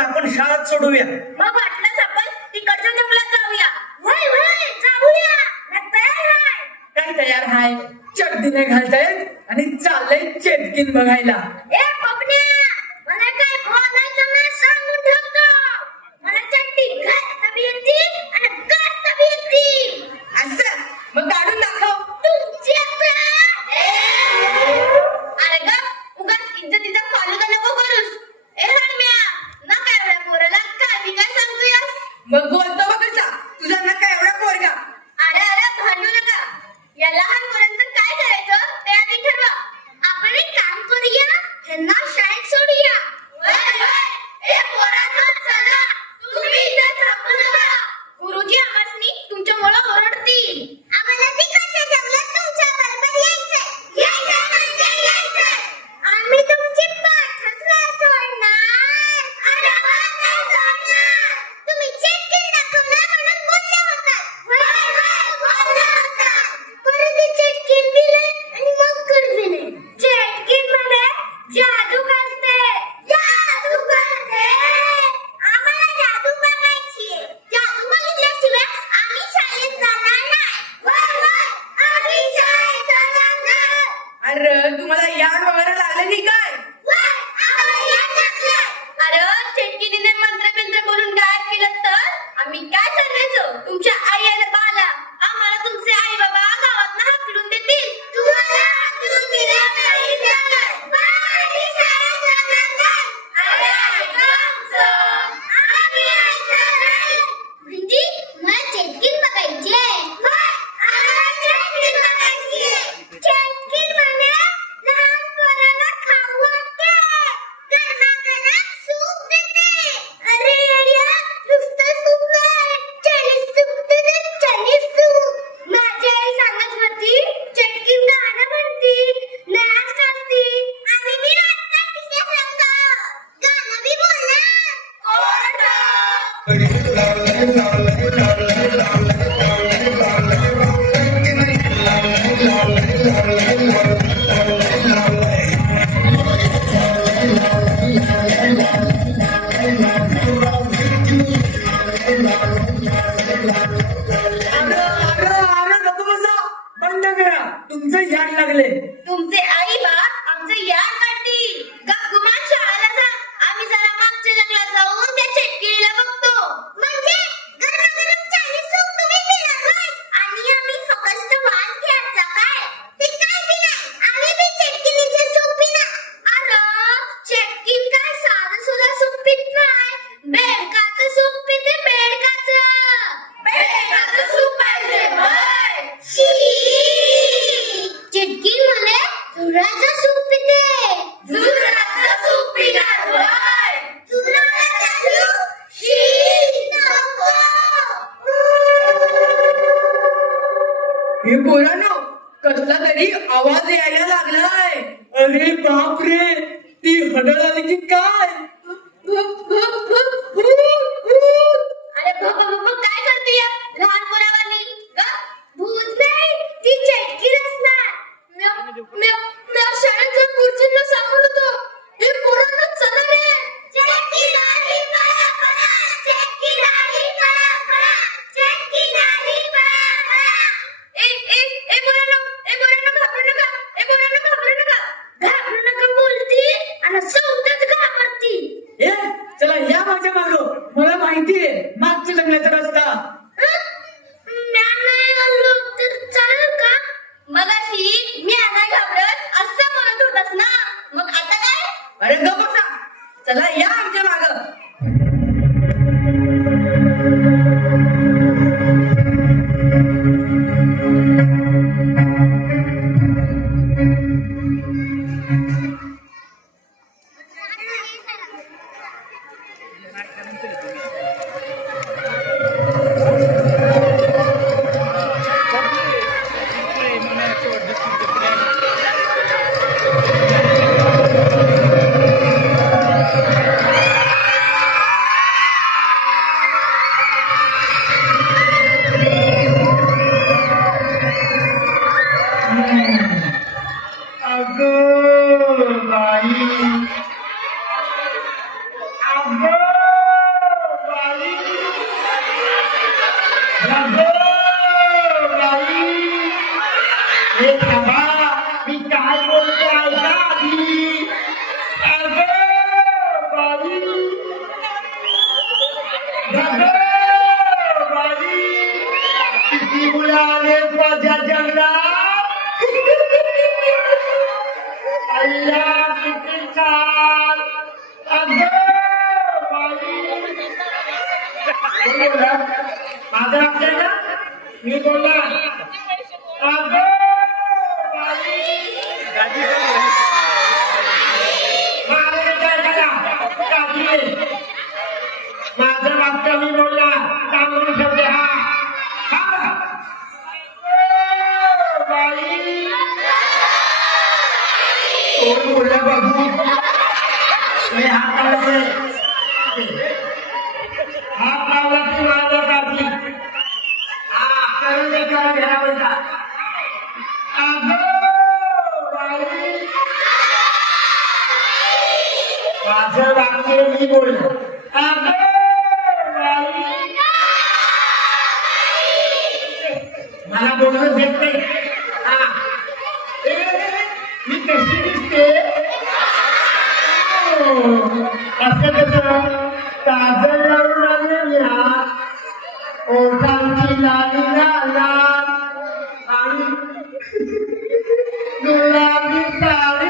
आपण शाळा सोडूया. मग वाटलंच आपण तिकडच्या जंगलात जाऊया. वय वय जाऊया. मी तयार आहे. काय तयार आहे? चड्डीने घालतायत आणि चाललंय चेटकीन बघायला. ए पपण्या, मला काय बोलायचं नाही सांगून ठेवतो. मला चड्डी घालता बी येते आणि काढता बी येते. असं मग काढून दाखव. तुमची अरे ग उगाच इज्जतीचा फालुदा नको करूस. ए हरम्या, नका एवढ्या पोराला काय मी काय सांगतोयस? मग बोलतो बघ कसा तुझा नका एवढा पोरगा. अरे अरे भांडू नका. या लहान मुलांचं काय करायचं ते आधी ठरवा. आपण एक काम करूया, ह्यांना शाळेत सोडूया. ए पोरांनो चला, तुम्ही इथं थांबू नका. गुरुजी आम्हासनी तुमच्यामुळे ओरडतील. आम्हाला ती कशा जंगलात तुमच्या बरोबर यायचंय. यायचंय. आम्ही तुमची पाठच नाही सोडणार. अरे नाही सोडणार. तुम्ही चेटकीन दाखवणार म्हणून बोलले होतात. बोलले होतात. परत ते चेटकीन दिले आणि मग करविले. चेटकीन म्हणे जादू करते. जादू करते. आम्हाला जादू बघायची. जादू बघितल्याशिवाय आम्ही शाळेत जाणार नाही. आम्ही शाळेत जाणार नाही. अरे तुम्हाला याड वगैरे लागले की काय? अरे चेटकीने मंत्र बोलून गायब केलं तर आम्ही काय सांगायचं? तुमच्या आई आणि बाला आम्हाला तुमचे आई बाबा गावात हाकलून देतील. तुम्हाला हाकलून दिलं नाही जाणार. आम्ही शाळेत जाणार नाही. अरे आम्ही ऐकणार नाही. म्हणजे मला चेटकीन बघायची आहे. चेटकीन बघायची आहे. चेटकीन म्हणे लहान पोरांना खाऊ वाटते. गरमागरम सूप देते. अरे येड्या, नुसतं सूप नाही, चायनीज सूप देते. Chinese soup. माझी आई सांगत होती चटकीन गाणं म्हणती, नाच करती आणि मी नाच करते त्या संग. गाणं बी बोलणार. अरे नको बसा. बंद करा. तुमचं याड लागले. तुमचे आई बाप आमचं याद काढतील. गपगुमान शाळेला जा. आम्ही जरा मागच्या जंगलात जाऊन त्या चेटकीला बघतो. म्हणजे गरमागरम चायनीज सूप तुम्ही पिणार होय? आणि आम्ही फक्त वास घ्यायचा काय? ते काय पिणार? आम्ही बी चेटकीचे सूप पिणार. अरे चेटकीन काय साधं सुद्धा सूप पित नाही. बेडकाचं सूप पिते. बेडकाचं सूप पाहिजे होय. चेटकीन म्हणे झुरळाचं सूप पिते. झुरळाचं सूप पिणार होय. झुरळाचं सूप. नको. हे पोरांनो कसला तरी आवाज यायला लागलाय. अरे बाप रे, ती हडळ आली की काय? अरे बाबा काय करतेय लहान पोरावानी? भूत नाही, ती चेटकीन असणार. म्या शाळेत जाऊन गुरुजींना सांगत होतो. हे पोरांना चला रे. चेटकीन आली पळा पळा. चेटकीन आली पळा पळा. चेटकीन आली पळा पळा. ए पोरांनो घाबरू नका. घाबरू नका बोलती आणि स्वतःच घाबरती. किती मुलं आलेत माझ्या जंगलात. अय्या किती छान. अगं बाई. कोण बोलला? माझं लक्ष आहे ना, मी बोलला. अगं बाई. माझं काय करा काढली. माझं वाक्य मी बोलला सांगून ठेवते. हा बाई. कोण बोलला बाबू? हात लावला हात लावला की माझं काढली. हा करून दे त्याला घ्यावायचा. अगं बाई. माझं वाक्य मी बोललो. अगं बाई. मला बोलणं देत नाही. हा मी कशी दिसते असं कसं काजल लावून आले मी. हा ओठांची लाली लाल आणि गुलाबी साडी.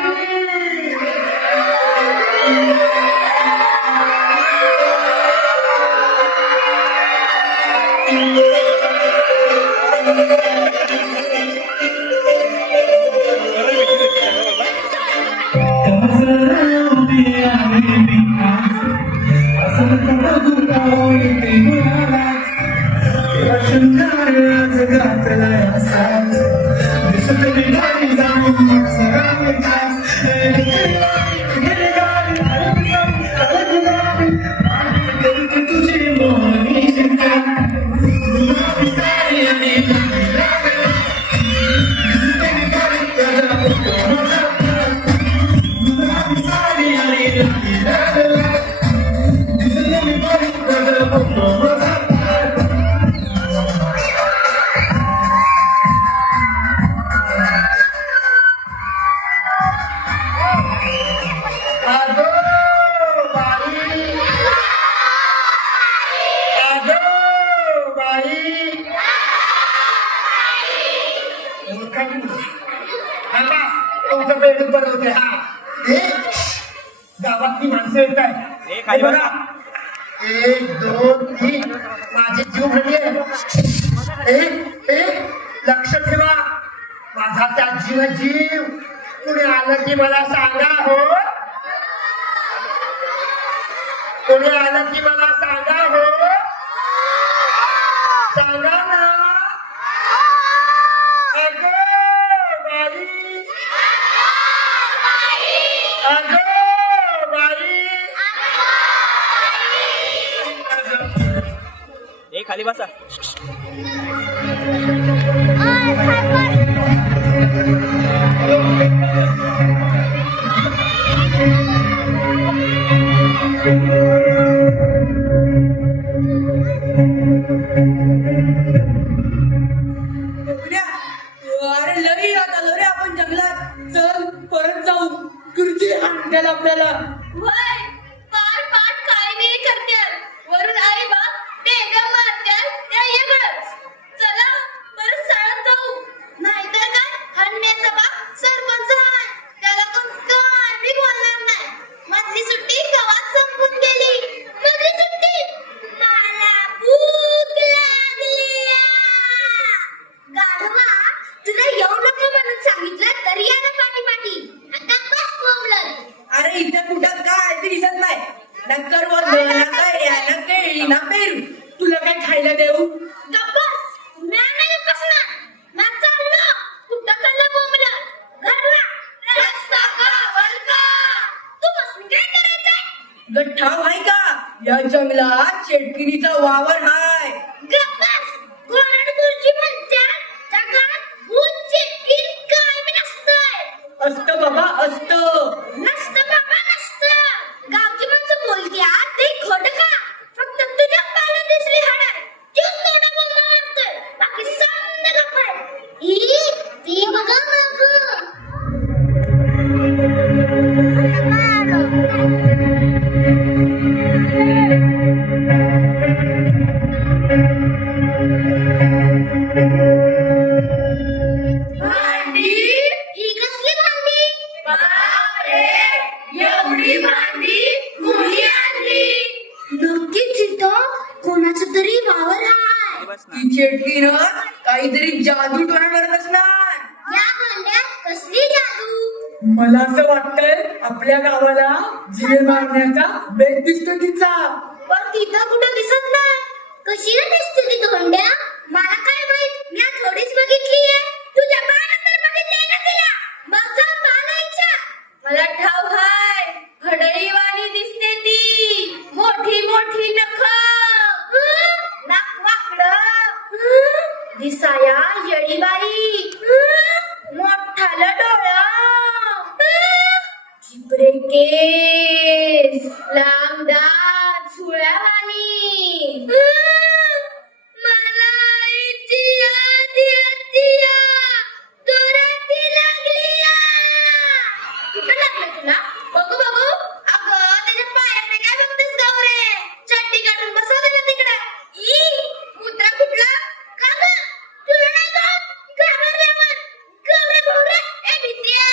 बनवते. हा गावातली माणसं येत आहे बघा. 1 2 3 माझी जीव म्हणजे लक्ष ठेवा. माझा त्या जीव कुणी आलं की मला सांगा. हो कोणी आलं की मला सांगा. हो सांगा ना. अगं बाई. अगं बाई. खाली बसा. अरे लई याद आलं रे आपण जंगलात. चल परत जाऊ. गुरुजी आणतील आपल्याला. पाठ पाठ काय करत्याल. वरून आई बाप ते एकदम मारत्याल. त्या येगळच. चला परत शाळेत जाऊ. नाहीतर काय हन्याचा बाप सरपंच आहे. त्याला कोण काय बी बोलणार नाही. मधली सुट्टी गावात संपून गेली. मधली सुट्टी मला भूक लागली. गाढवा तुला येऊ नको म्हणून सांगितलं तरी याला पाठी पाठी. आता बस बोंबलत. अरे इथे कुठं काय ते दिसत नाही. नक्कर वर ना कैऱ्या ना केळी ना पेरू. तुला काय खायला देऊ? गप्पस म्या नाही कसणार. म्या चाललो. कुठं चाललं बोंबलत. घरला रस्ता गावल का. तू बसून काय करायचंय. गठ्ठाव आहे का? या जंगलात शेतकरीचा वावर हाय. गप्पस कोणाड गुरुजी म्हणत्यात. जगात भूत चिटकीन काय बी नसतंय. असतं बाबा असतं. नसतं बाबा नसतं. गावची माणसं बोलत्यात ते खोटं का. फक्त तुझ्या पायाला दिसली हाडं तीच तोंडा बोंबा मारतोय. बाकी समजा गप्प. ती बघा मागं. चेटकीनं काहीतरी जादू टोना करत असणार. या भांड्यात कसली जादू? मला असं वाटतंय आपल्या गावाला जिवे मारण्याचा बेत दिसतो तिचा. पण तिथं कुठं दिसत नाही. कशी रे दिसते ती धोंड्या? मला काय माहित, मी थोडीच बघितलीये. तुझ्या पायानंतर बघितलीये का तिला? मग जाऊन पाहायच्या. मला ठाव हाय, घडईवाणी दिसते ती. मोठी मोठी नख, नाक वाकडं, दिसाया येडीबाई, मोठालं डोळं, चिपरे केस, लांब दात, सुळ्यावानी. मला इथे आधी हत्तीया, दोराती लागलीया. कुठं लागलं तुला? बघू बघू. अगं त्याच्या पायाकडे काय बघतेस गौरे? चड्डी काढून बसव ना तिकडे. ई मुद्रा कुठला? का ग? तुला नाही जात? घाबरल्यावर. गौरे भोवरे, ए भित्र्या,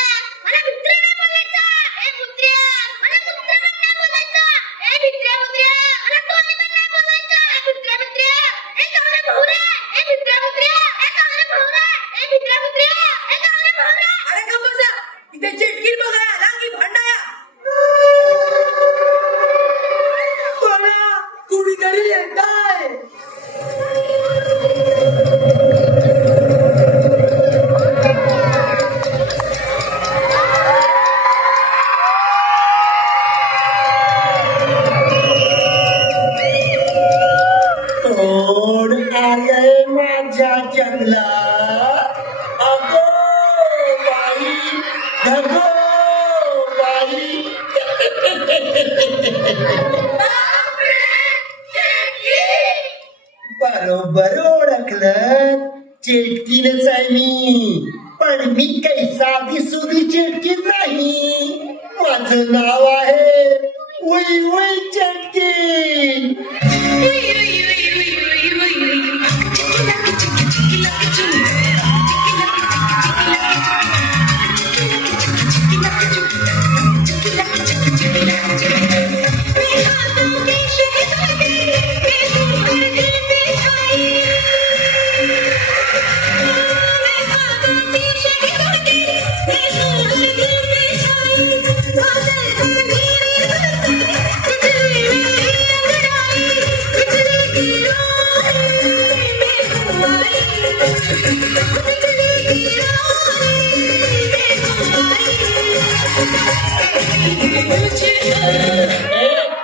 मला भित्र्या नाही बोलायचं. ए मुद्र्या, मला मुद्रा पण नाही बोलायचं. ए भित्र्या मुद्र्या, मला कोणी पण नाही बोलायचं. ए भित्र्या मुद्र्या, ए गौरे भोवरे, ए भित्र्या मुद्र्या, ए गौरे भोवरे, ए भित्र्या मुद्र्या, ए गौरे भोवरे. अरे का बसा इथे चेटकी बघायला आला की भांडाया. बघा कुणीतरी येत आहे. कोण आलंय माझ्या जंगलात? अगो बाई, अगो बाई. बरोबर ओळखलं, चेटकीनच आहे मी. पण मी काही साधी सुधी चेटकी नाही. माझं नाव आहे उई उई चेटकी.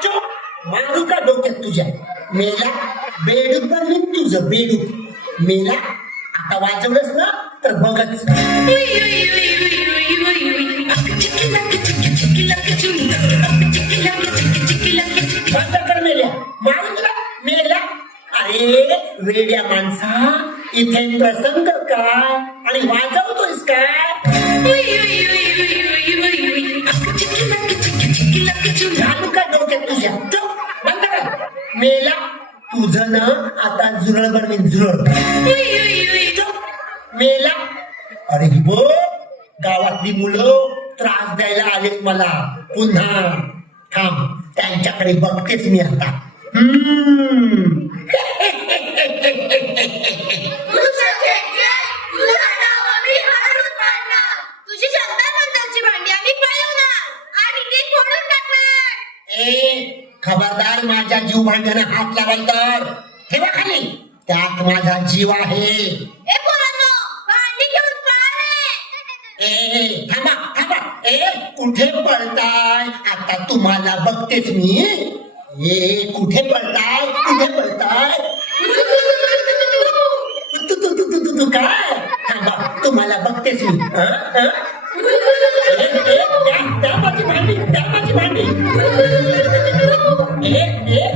चुप, मारू का डोक्यात तुझ्या? मेला बेडूक बनवीन तुझं बेडूक. मेला आता वाजवलंस ना तर बघच. बंद कर मेल्या, मारू तुला मेला. अरे वेड्या माणसा, इथे प्रसंग काय आणि वाजवतोयस काय? घालू का डोक्यात तुझ्या? चुप, बंद कर मेला. तुझं ना आता जुरळ बनवीन जुरळ. चुप मेला. अरे ही बघ, गावातली मुलं त्रास द्यायला आलेत मला पुन्हा. थांब, त्यांच्याकडे बघतेच मी आता. तुझी जनता नंतरची भांडी आम्ही पळवणार आणि ती फोडून टाकणार. ए खबरदार, माझ्या जीव भांड्यानं हात लावाल तर ठेवा खाली. त्यात माझा जीव आहे. ए पोरांनो, भांडी घेऊन पळा रे. ए थांबा थांबा. ए कुठे पळताय? आता तुम्हाला बघतेच मी. ए कुठे पळताय? कुठे पळताय? तू काय? थांबा, तुम्हाला बघतेच मी. त्या माझी भांडी, त्या माझी भांडी.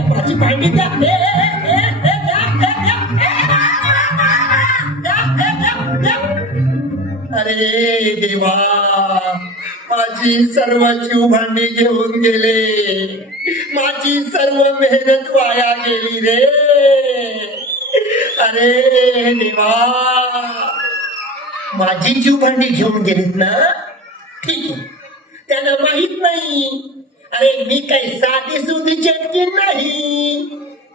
माझी भांडी द्या. अरे देवा, माझी सर्व जीव भांडी घेऊन गेले. माझी सर्व मेहनत वाया गेली रे. अरे देवा, माझी जीव भांडी घेऊन गेलीत ना? ठीक आहे, त्यांना माहित नाही. अरे मी काही साधी सुधी चटकी नाही.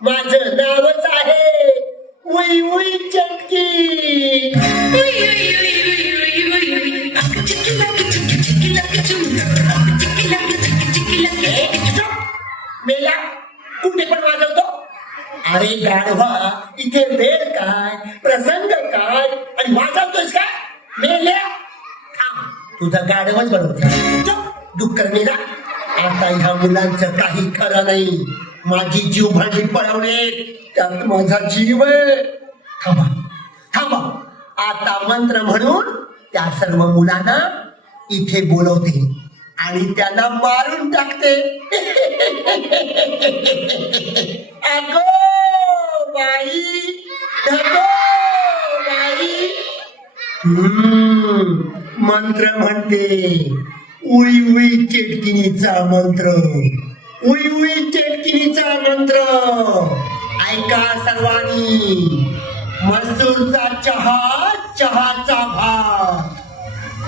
माझं नावच आहे उई उई चटकी. मेला कुठे पण वाजवतो. अरे गाढवा, इथे वेळ काय, प्रसंग काय, आणि वाजवतोस काय मेल्या. थांब, तुझा गाढवच बनवतो. डुक्कर मेला. आता ह्या मुलांचं काही खरं नाही. माझी जीव भांडी पळवणे त्यात माझा जीव आहे. थांबा थांबा, आता मंत्र म्हणून त्या सर्व मुलांना इथे बोलवते आणि त्यांना मारून टाकते. अगो बाई, ढगो बाई. मंत्र म्हणते, उई उई चेटकिनीचा मंत्र. उई उई चेटकिनीचा मंत्र ऐका सर्वांनी. मसूरचा चहा, चहाचा भात.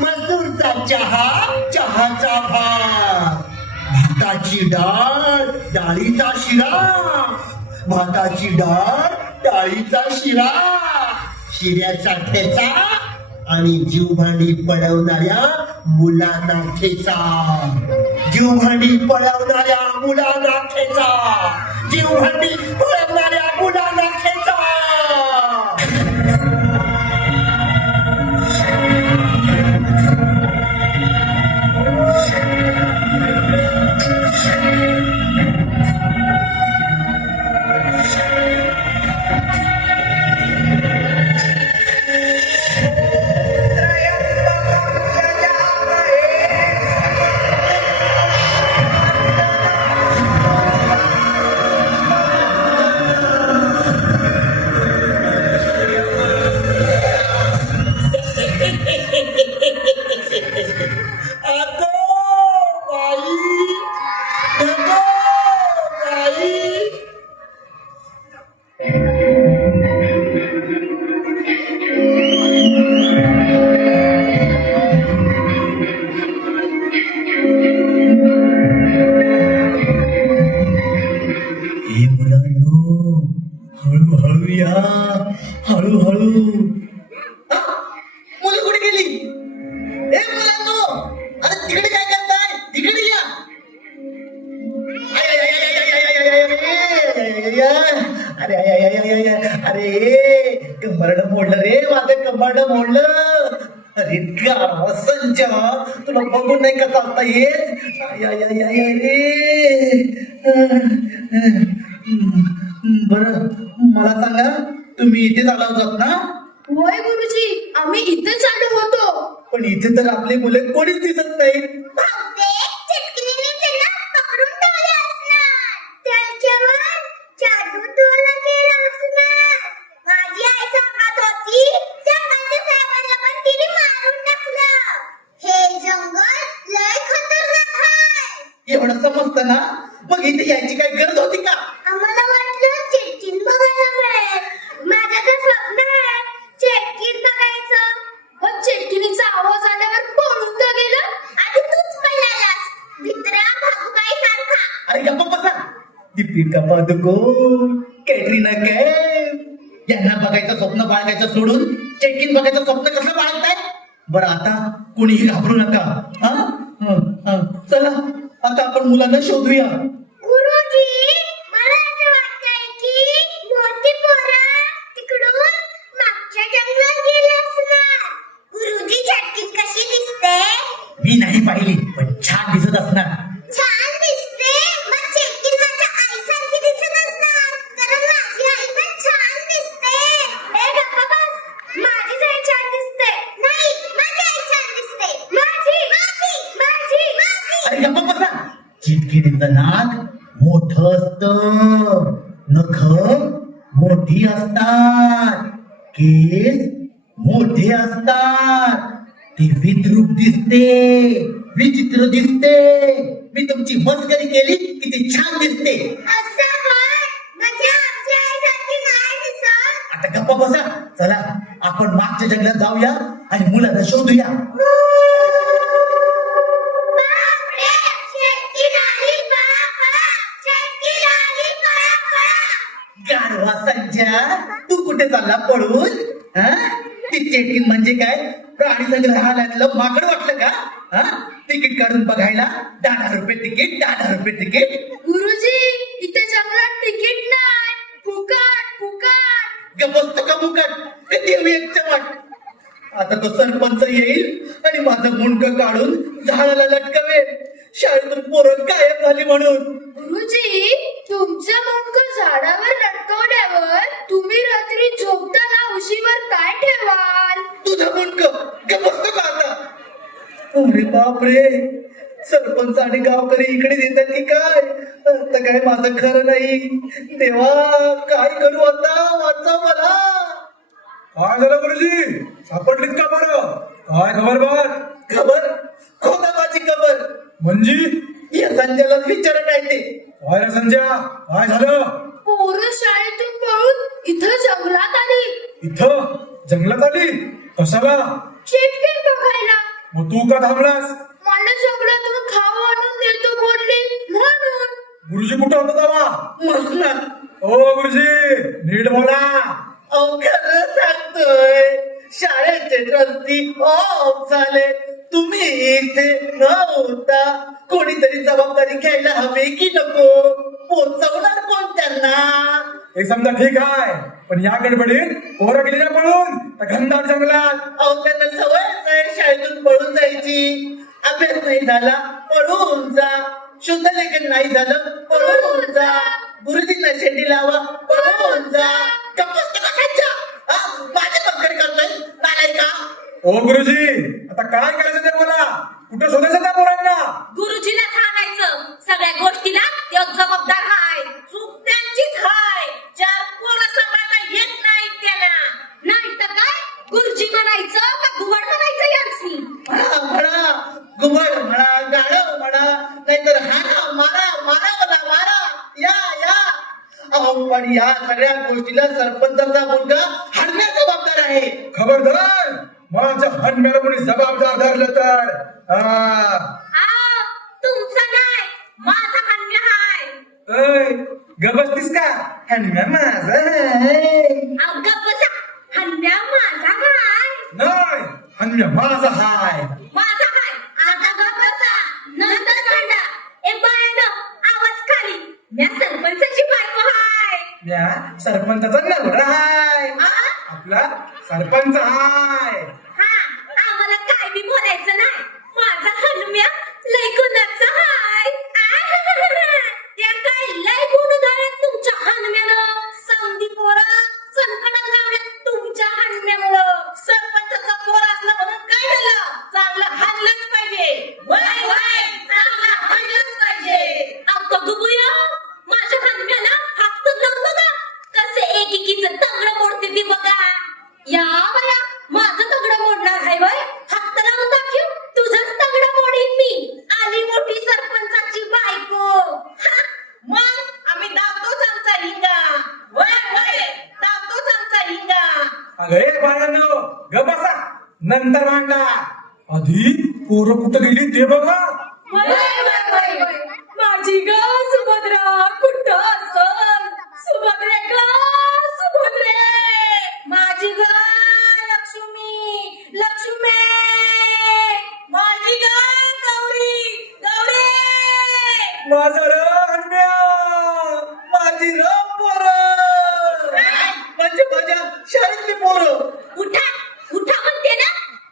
मसूरचा चहा, चहाचा भात. भाताची डाळ, डाळीचा शिरा. भाताची डाळ, डाळीचा शिरा. शिऱ्याचा ठेचा आणि जीवभांडी पळवणाऱ्या मुलांना ठेचा. जीवभांडी पळवणाऱ्या मुलांना ठेचा. जीवभांडी पळवणाऱ्या मुलांना ठेचा. मुलं कुठे गेली? ए मुलांनो, अरे तिकडे काय करताय? तिकडे या. अरे अरे कंबरड मोडलं रे, माझं कंबरड मोडलं. अरे गाढवा संचा, तुला बघून नाही का चालता येत? बरं मला सांगा, तुम्ही इथेच आला होतात ना? होय गुरुजी, आम्ही इथेच आलो होतो. पण इथे तर आपली मुलं कोणीच दिसत नाही. बहुतेक चटकीने त्यांना पकडून ठेवले असणार. त्यांच्यावर जादू टोना केला असणार. माझी आई सांगत होती, जंगलच्या साहेबांना पण तिने मारून टाकलं. हे जंगल लय खतरनाक आहे. एवढं समजतं ना, मग इथे यायची काय गरज होती का? आम्हाला वाटलं चेटकीन बघायला मिळेल. माझं तर स्वप्न आहे चेटकीन बघायचं. पण चेटकिनीचा आवाज आल्यावर पळून का गेलं आणि तूच पळालास भित्र्या भागूबाई सारखा. अरे गप्पा बसा. दीपिका पादुकोण, कॅटरीना कैफ यांना बघायचं स्वप्न बाळगायचं सोडून चेटकीन बघायचं स्वप्न कसं बाळगताय? बरं आता कोणीही घाबरू नका. चला आता आपण मुलांना शोधूया. गुरुजी, मला असं वाटतंय की मोठी पोरं तिकडून मागच्या जंगलात गेली असणार. गुरुजी, चटकीन कशी दिसते? मी नाही पाहिली, पण छान दिसत असणार. छान दिसते. मग चटकीन माझ्या आईसारखी दिसत असणार, कारण माझी आई पण छान दिसते. ए गप्पा बस. माझीच आई छान दिसते. नाही, माझी आई छान दिसते. माझी माझी माझी माझी. अरे गप्पा बसा. चिटकिरीचं नाक मोठं असतं, नख मोठी असतात, केस मोठे असतात. ती विद्रूप दिसते, विचित्र दिसते. मी तुमची मस्करी केली की ती छान दिसते. असं होय? म्हणजे आमची आईसारखी नाही दिसत? आता गप्पा बसा. चला आपण मागच्या जंगलात जाऊया आणि मुलांना शोधूया. बापरे, चटकीन आली पळा. चटकीन आली पळा. गाढवा संजय, तू कुठे हा? ती चेकिंग म्हणजे काय? प्राणी संग्रहालयातलं माकड वाटलं का? हा? तिकीट काढून बघायला 10,000 रुपये तिकीट, 10,000 रुपये तिकीट. गुरुजी इथे जंगलात तिकीट नाही, फुकट फुकट. गपस्त का मुकट? कधी हवी एक चमट? आता तो सरपंच येईल आणि माझं मुंडकं काढून झाडाला लटकवेल, शाळेतून पोरं गायब झाली म्हणून. गुरुजी तुमचं मुंडकं झाडावर लटकवल्यावर तुम्ही रात्री झोपताना उशीवर काय ठेवाल? तुझं मुंडकं गपस्त का आता? अरे बापरे, सरपंच आणि गावकरी इकडे येतात की काय? आता काय माझं खरं नाही. देवा काय करू आता? वाचव मला. काय झालं गुरुजी? सापडलीत का बरं? काय खबर बघ? खबर? खोदा माझी खबर. म्हणजे या संजयला विचारत आहे ते. काय रे संजय, काय झालं? पोरं शाळेतून पळून इथं जंगलात आली, इथं जंगलात आली? कशाला? चिटकीट बघायला. मग तू का थांबलास? मला जंगलातून खाऊ आणून देतो बोलली म्हणून. गुरुजी कुठं होता तेव्हा? म्हटलं ओ गुरुजी नीट बोला. अहो खरं सांगतोय, शाळेचे ट्रस्टी ऑफ झाले, तुम्ही इथे नव्हता. कोणीतरी जबाबदारी घ्यायला हवी की नको? पोचवणार कोण त्यांना? एक समजा ठीक आहे, पण या गडबडीत पोरं गेली ना पळून त्या घनदाट जंगलात. अहो त्यांना सवयच आहे शाळेतून पळून जायची. अभ्यास नाही झाला पळून जा, शुद्ध लेखन नाही झालं पळून जा, गुरुजींना शेंडी लावा पळून जा. गप्पस्त बसायच्या. माझे पंकड करतोय नालाय का? ओ गुरुजी आता काय करायचं ते मला? कुठं शोधायचं त्या पोरांना? गुरुजीला सांगायचं सगळ्या गोष्टीला त्यो जबाबदार हाय, चूक त्यांचीच हाय. चार पोरं सांभाळता येत नाही त्यांना. नाही तर काय, गुरुजी म्हणायचं का घुबड म्हणायचं यांची? म्हणा म्हणा, घुबड म्हणा, गाढव म्हणा, नाहीतर हाना मारा, मारा मला मारा, या या. अहो पण या सगळ्या गोष्टीला सरपंचाचा मुलगा हरण्या जबाबदार आहे. खबरदार, माझ्या हनम्याला कोणी जबाबदार धरलं तर तुमचं नाही, माझा हन्म्य हाय. ऐ, गबसतीस का? हनम्या माझा आहे. अहो गप्प बसा, हन्म्या माझा हाय. नाही, हनम्या माझा हाय. माझा हाय. आता गप्प बसा, नंतर भांडा. ए बायानो, आवाज खाली. म्या सरपंचाची बायको हाय. म्या सरपंचाचा नवरा हाय. आपला सरपंच हाय. हा, आम्हाला काय बी बोलायचं नाही. माझा हनुम्या लय गुणाचा हाय. त्या काय लय गुण आहेत तुमच्या हनुम्यानं. समधी पोरं संकटात लावल्यात तुमच्या हनुम्यामुळं. सरपंचाचा पोर असला म्हणून काय झालं? चांगलं हाणलंच पाहिजे. वय वय, चांगलं हाणलंच पाहिजे. अगं गुबुया, माझ्या हनुम्याला हात तर लावून बघा. कसे एकेकीचं तंगड मोडते ती बघा. या बया, माझं तगडं मोडणार आहे वय. हात लावून दाखव, तुझंच तगडं मोडीन मी. आली मोठी सरपंचाची बायको. हा, मग आम्ही दावतोच आमचा हिंगा. वय वय, दावतोच आमचा हिंगा. अगं ए बाळांनो, ग बसा, नंतर मांडा. आधी पोरं कुठं गेली ते बघा. वय वय वय वय, माझी ग सुभद्रा कुठं असल? सुभद्रे ग सुभद्रे, माझी ग लक्ष्मी लक्ष्मी, माझी ग गौरी गौरी. माझं र हनम्या, माझी र पोरं. म्हणजे माझ्या शाळेतली पोरं. उठा उठा म्हणते ना,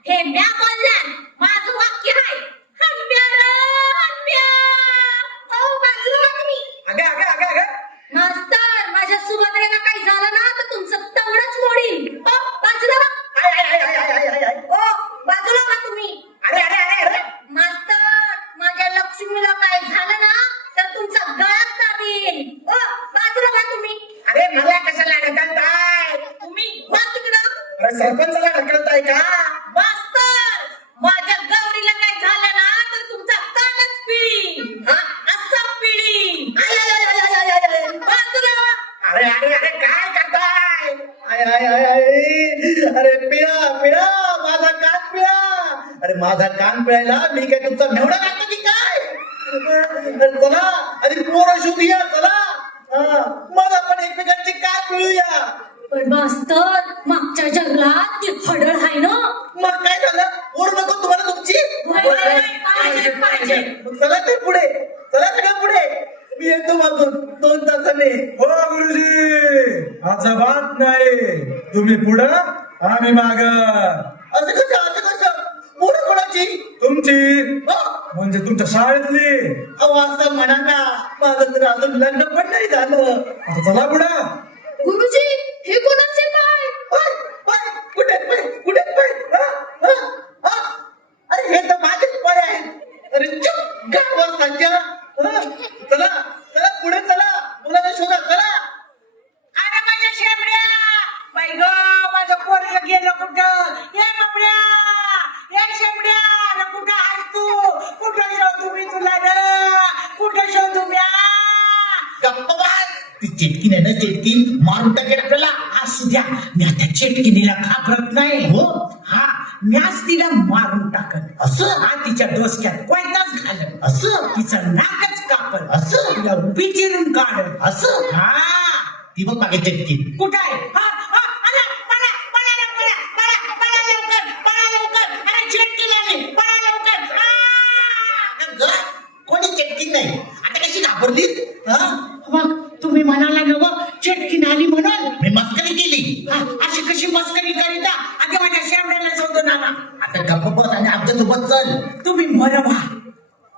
हे म्या बोलणार. माझं वाक्य आहे, हन्म्या र हन्म्या. ओ बाजूला व्हा तुम्ही. अगं अगं अगं अगं, मास्तर, माझ्या सुभद्रेला काही झालं ना तर तुमचं तंगडच मोडीन. ओ बाजूला व्हा. आय, आय, आय, आय, आय, आय, आय. ओ बाजूला व्हा तुम्ही. अरे अरे अरे अरे, मास्तर, माझ्या लक्ष्मीला काय झालं ना तर तुमचा गळाच दाबीन. ओ बाजूला व्हा तुम्ही. अरे मला कशाला ढकलताय? तुम्ही व्हा तिकडं. अरे सरपंचाला ढकलताय का? मास्तर, माझ्या गौरीला काय झालं ना तर तुमचा कानच पिळीन. हा, असा पिळीन. आय, आय, आय, आय, आय, आय, आय. बाजूला व्हा. अरे अरे अरे काय करताय? आय आय आय आय, अरे पिळा पिळा, माझा कान पिळा. अरे माझा कान पिळायला मी काय तुमचा मेवढा लागतो की काय? अरे चला आधी पोरं शोधूया, चला. मला पण एकमेकांची कान पिळूया. पण मास्तर, मागच्या जंगलात अजिबात नाही. तुम्ही पुढं आम्ही माग. असं कसं पुढे कोणाची तुमची हं? म्हणजे तुमच्या शाळेतली. अहो असं म्हणा ना, माझं तर अजून लग्न पण नाही झालं. आता चला पुढं. गुरुजी हे कोणाचे पाय? पाय, पाय, कुठे पाय, कुठे पाय? हं? हं? हं? अरे हे तर माझेच पाय आहेत. अरे चुप गावा संजय. चला चला पुढे चला, मुलाला शोधा चला. अरे माझ्या शेंबड्या बाई ग, माझं पोरग गेलं कुठं? ये बाबड्या, ये शेंबड्या, अरे कुठं आहेस तू? कुठं शोधू मी तुला रे? कुठं शोधू म्या? गप्पा बाय. ती चेटकीन आहे ना, चेटकीन मारून टाकेल आपल्याला. असू द्या, मी आता चेटकिनीला घाबरत नाही. हो? हा, म्याच तिला मारून टाकत. असं? हा, तिच्या डोसक्यात कोयताच घालत. असं तिचं नाकच कापत. असं? तिला उभी चिरून काढत. असं हा, ती बघ मागे चेटकीन. कुठं आहे? हा, हा, आला, पळा, पळा रे, पळा, पळा, पळा लवकर, पळा लवकर. अरे चेटकीन आली, पळा लवकर. आ! कोणी चेटकीन नाही, आता कशी घाबरलीस? हं? मग तुम्ही म्हणाला नव चेटकीन आली म्हणून मी मस्करी केली. हा, अशी कशी मस्करी करीता? आधी माझ्या शेंबड्याला शोधून आणा. आता गप्प बस आणि आमच्यासोबत चल. तुम्ही मरवा,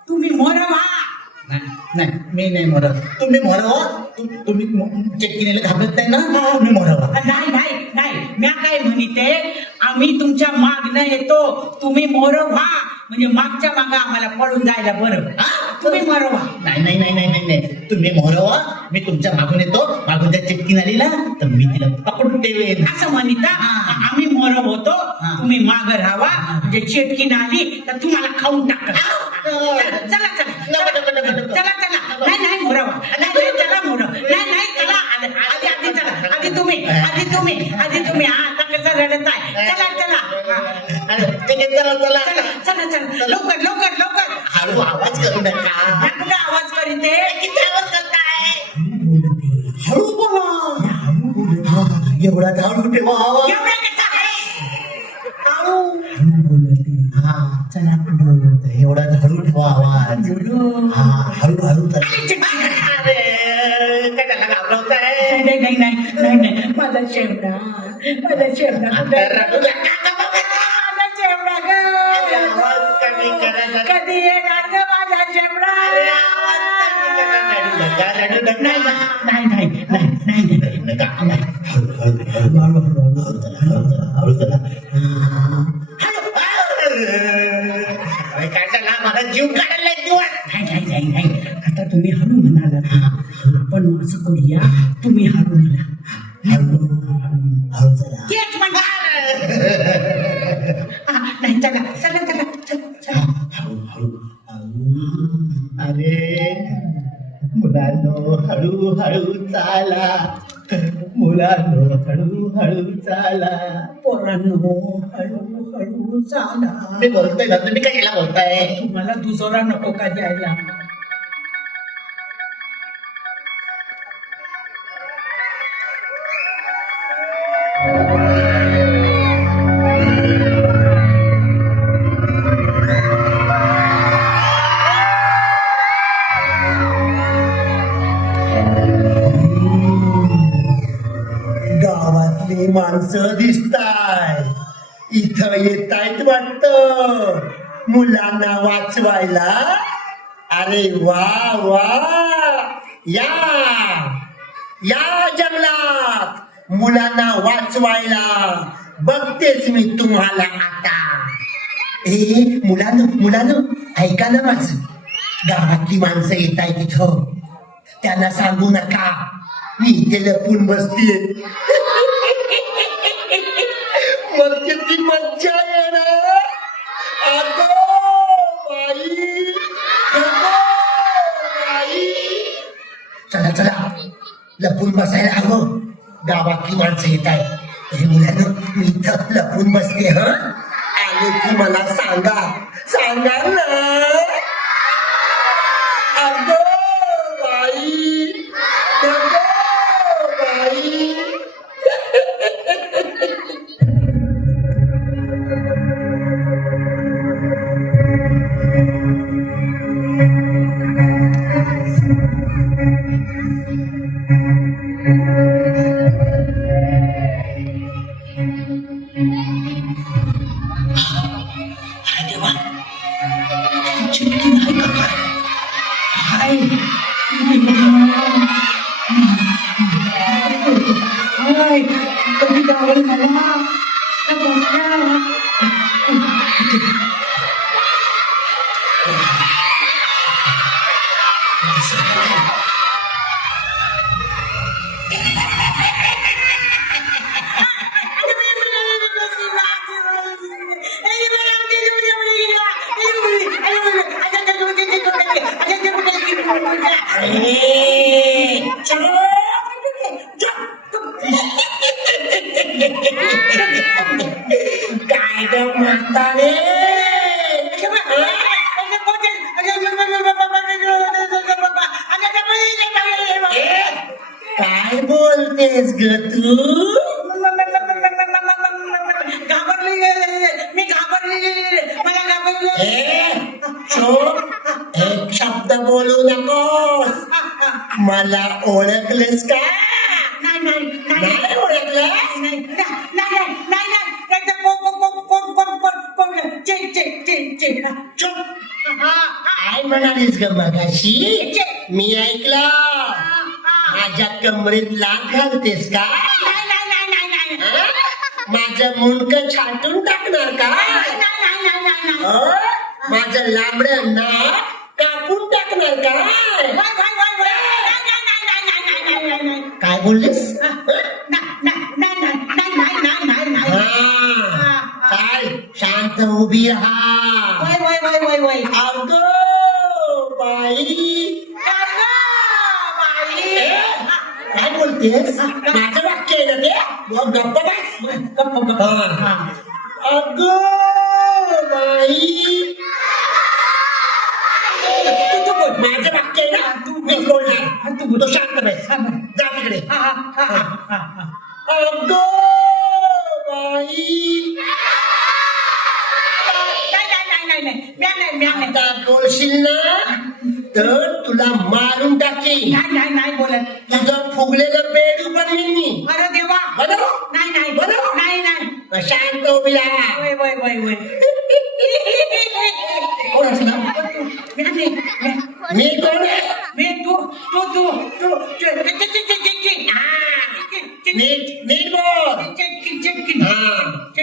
तुम्ही मरवा. नाही मी नाही मरत. तुम्ही मरवा. तुम्ही चेटकीनेला घाबरत नाही ना, तुम्ही मरवा. नाही नाही नाही, म्या काय म्हणते, आम्ही तुमच्या मागणं येतो, तुम्ही मरवा. म्हणजे मागच्या मागं आम्हाला पळून जायला बरं. हा? तुम्ही मरवा. नाही नाही नाही नाही नाही नाही, तुम्ही मरवा. मी तुमच्या मागून येतो. मागून त्या चेटकीन आली ना, तर मी तिला पकडून ठेवेन. असं म्हणता आम्ही मरव होतो, हा. तुम्ही माग राहावा. म्हणजे चेटकीन आली तर तुम्हाला खाऊन टाक. चला चला चला चला. नाही नाही मोरवा. नाही नाही चला मोरव. नाही नाही चला. आधी आधी चला. आधी तुम्ही आधी तुम्ही. हा, आता कसं रडत आहे. चला चला. हा. अरे, ठीक आहे, चला चला चला चला चला. लवकर लवकर लवकर. हळू आवाज करू नका. या कुठे आवाज करीते? किती आवाज करताय? हळू बोला. एवढा हळू ठेवा आवाज. एवढा कसा आहे? हा, चला पुढं. एवढा हळू ठेवा आवाज. हा, हळू हळू चला. अरे, कशाला घाबरवताय? नाही नाही नाही नाही नाही. माझा शेवडा कुठे? रडू नका. माझा शेवडा अरे, ग. आवाज कमी करा ना. कधी येणार ग माझा शेवडा? अरे, आवाज कमी करा. रडू नका, रडू नाही नका. नाही नाही नाही नाही नाही. रडू नका. हळू हळू हळू हळू हळू चला, हळू चला, हळू चला. अरे, काय झालं? मला जीव काढायला जीव. नाही नाही नाही. आता तुम्ही हळू म्हणाला, पण असं करूया, तुम्ही हळू म्हणा. हळू चला. तेच म्हणा. नाही चला चला चला चला चला. हळू हळू हळू. अरे मुलांनो, हळू हळू चाला. मुलांनो, हळू हळू चाला. पोरांनो हळू हळू चाला. मी बोलतोय ना, तुम्ही कशाला बोलताय? तुम्हाला दुसरा नको का द्यायला? गावातली माणसं दिसताय, इथं येतायत वाटत मुलांना वाचवायला. अरे वा वा. या या जंगलात मुलांना वाचवायला बघतेच मी तुम्हाला आता. मुलांनो ऐका ना माझं. गावातली माणसं येताय तिथं, त्यांना सांगू नका मी इथे लपून बसते. मग किती मज्जा येणार. अगो बाई, अगो बाई. चला चला, लपून बसायला हवं. गावातली माणसं येत आहे. हे मुलांना मी इथं लपून बसते. हा, आले की मला सांगा ना. अगो बाई, अगो बाई. हाय देवा, चिटकी नाही का काय? हाय हाय, कधी गावल मला त्या बोलण्या. काय ग म्हातारे, काय बोलतेस ग तू? घाबरली, मी घाबरली, मला घाबरली. चोप, एक शब्द बोलू नकोस. मला ओळखलेस का? नाही नाही नाही नाही ओळखलं? नाही नाही नाही नाही, कोण चेक चेक चेक चेक. चुप. काय म्हणालीस ग मगाशी? मी ऐकलं. माझ्या कमरेत लाग घालतेस का? नाही नाही नाही नाही नाही हं? माझं मुंडक छाटून टाकणार का? नाही नाही नाही हं? माझं लांबड नाक कापून टाकणार का? काय बोललीस? हा. काय? शांत उभी राहा. अगं बाई, काय बोलतेस? माझं वाक्य आहे ना ते? मग गप्प बस. हा. अगं बाई, माझं वाक्य आहे ना, मी बोलणार. तू शांत बस. जा तिकडे. अगं बाई, आता बोलशील ना तर तुला मारून टाकेन. नाही बोलत. तुझं फुगलेलं पेरू पण मी. अरे देवा, बनव. नाही नाही बनव. नाही नाही. शांत उभी राहा. वय कोण असला? मी कोण आहे? मी तू नीट बोल.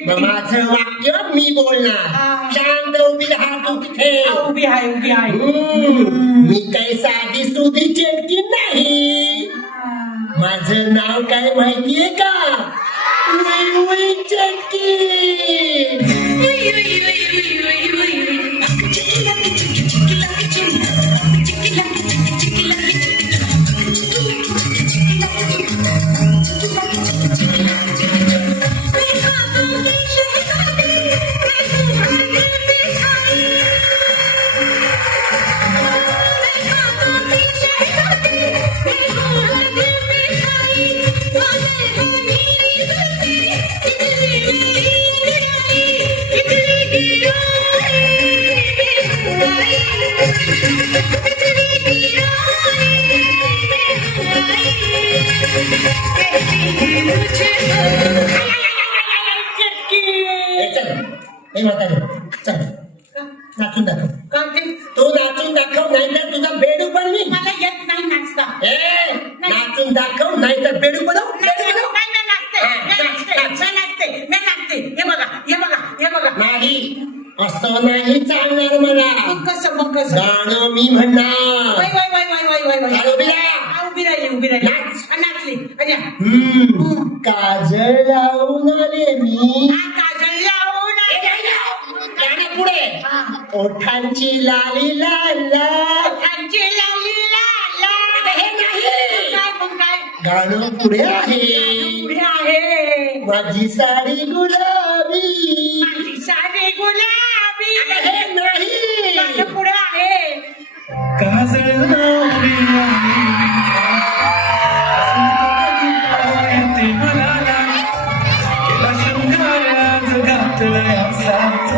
मग माझं वाक्य मी बोलणार. शांत उभी राहा तू तिथे. उभी आहे मी काही साधी सुधी चेटकी नाही. माझं नाव काय माहितीये का? उई चेटकी. चल नाचून दाखव. तू नाचून दाखव, नाहीतर तुझा बेडू पण मी. मला येत नाही नाचता. नाचून दाखव, नाहीतर बेडू बनव. हे बघा नाही, असं नाही चालणार मला. कसं गाणं मी म्हणणार. चालू उभी राहिली नाच. नाचली. काजळ लावून आले मी. काजल लावून गाणं पुढे. ओठांची लाली लाल खांची लावली हे नाही. काय गाणं पुढे आहे. पुढे आहे माझी साडी गुलाबी. माझी साडी गुलाबी. हे नाही. गाणं पुढे आहे. काजळ लावली येते मला नाही. केला शृंगार आज घातलाय असाच.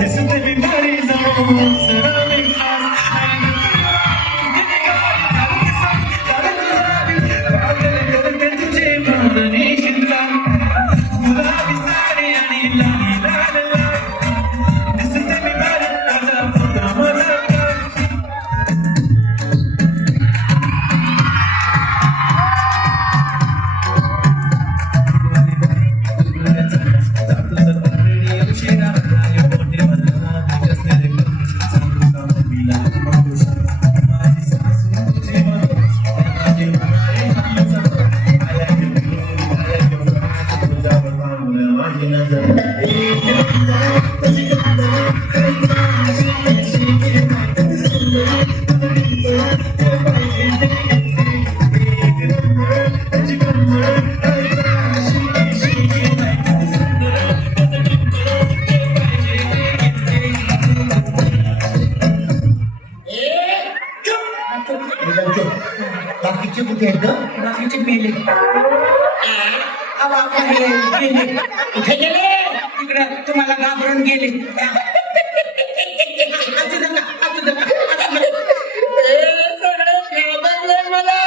दिसते मी घरी जाऊन सरावी खास. करते तुझे मागणी शिंदा. गुलाबी साडी आणि लाली गेले कुठे गेले? तिकडे तुम्हाला घाबरून गेले असू नका असू नका असू नका. ए, सगळे घाबरले मला.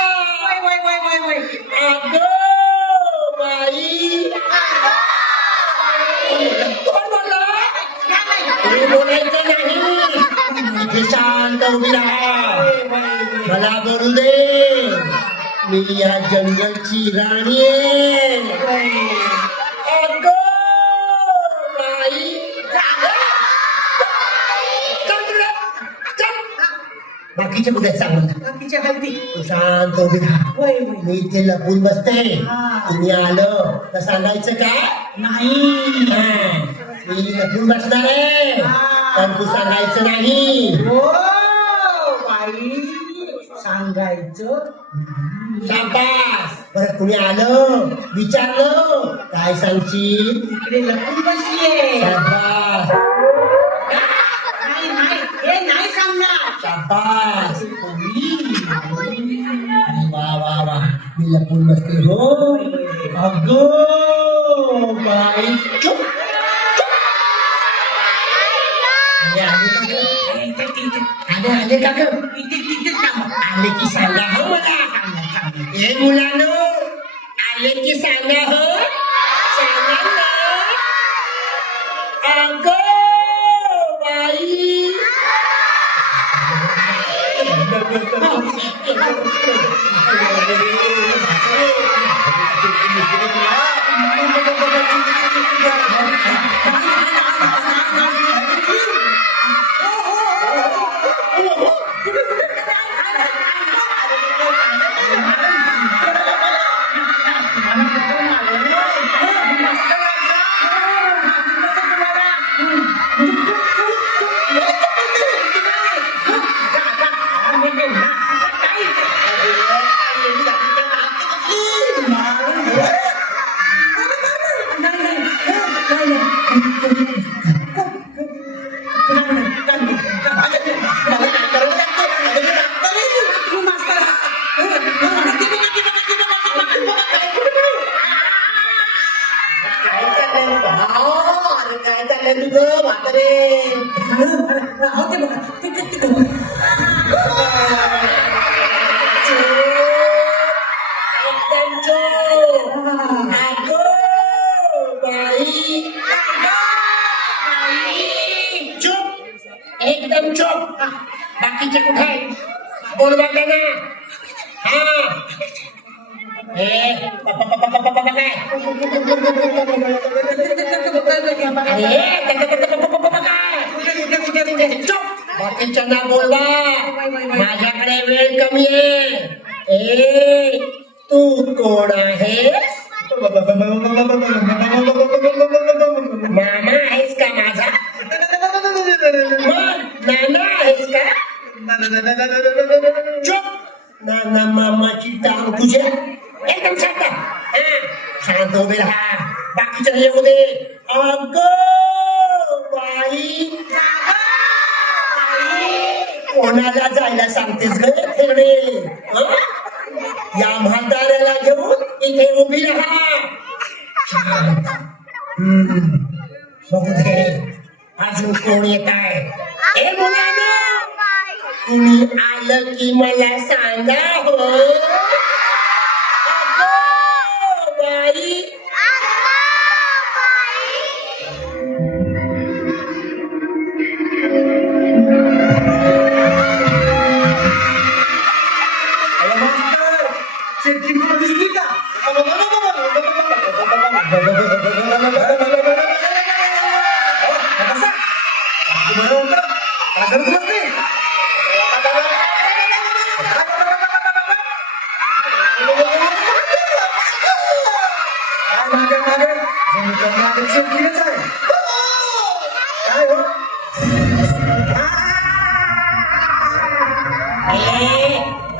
वय वय वय वय वय अगं बाई, कोण बोलला? तुम्ही बोलायचं नाही. इथे शांत उभी राहा. मला बोलू दे. मी या जंगलची राणी आहे. अगं बाई, चल तिकडे, चल. बाकीचे कुठे सांगून बाकीच्या हल्दी तू शांत उभी राहा. वय वय मी इथे लपून बसते. हा. तुम्ही आलं तर सांगायचं काय? नाही हा. मी लपून बसणार आहे, हा. पण तू सांगायचं नाही. हो बाई सांगायचं शाबास. परत कुणी आलं विचारलं काय सांगशील? इकडे लपून बसलीये शाबास नाही नाही हे नाही सांगणार शाबास. वा वा वा, मी लपून बसते हो. अगं बाई, चुप. आले आले का ग? आले की सांगा हो मला. ए मुलांनो, आले की सांगा हो. सांगा ना. अगं बाई. काय चाललंय तुझं म्हातारे? एकदम चूप. अगं बाई. चूप, एकदम चूप. बाकीचे कुठे आहेत? बोलवा त्यांना. हा. ए, काय? बाकीच्यांना बोलवा. माझ्याकडे वेळ कमी आहे. ए, तू कोण आहेस? मामा आहेस का माझा? मग नाना आहेस का? चुप. नाना मामाची टांग तुझ्या. एकदम शांत. शांत उभे राहा. बाकीच्या येऊ दे. अगं बाई, कोणाला जायला सांगतेस ग खेळणे? या म्हाताऱ्याला घेऊन इथे उभी राहा. शांत. बघू दे अजून कोण येत आहे. ए मुलांनो, तुम्ही आलं की मला सांगा हो. अगं बाई. दिसली का?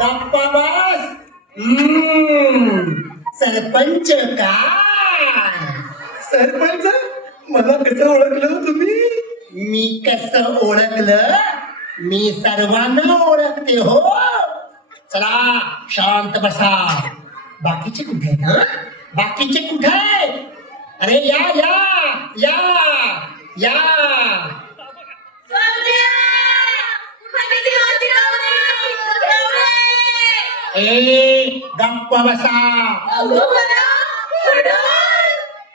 गप्पा बस. सरपंच काय? सरपंच मला कसं ओळखलं तुम्ही? मी कसं ओळखलं? मी सर्वांना ओळखते हो. चला शांत बसा. बाकीचे कुठे आहेत? बाकीचे कुठे आहेत? अरे या या या या ए गप्प बसा.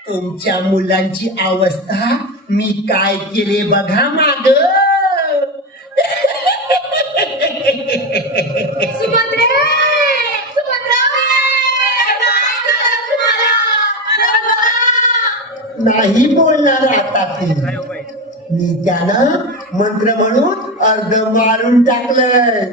तुमच्या मुलांची अवस्था मी काय केले बघा माग. नाही बोलणार आता ती. मी त्यानं मंत्र म्हणून अर्ध मारून टाकलंय.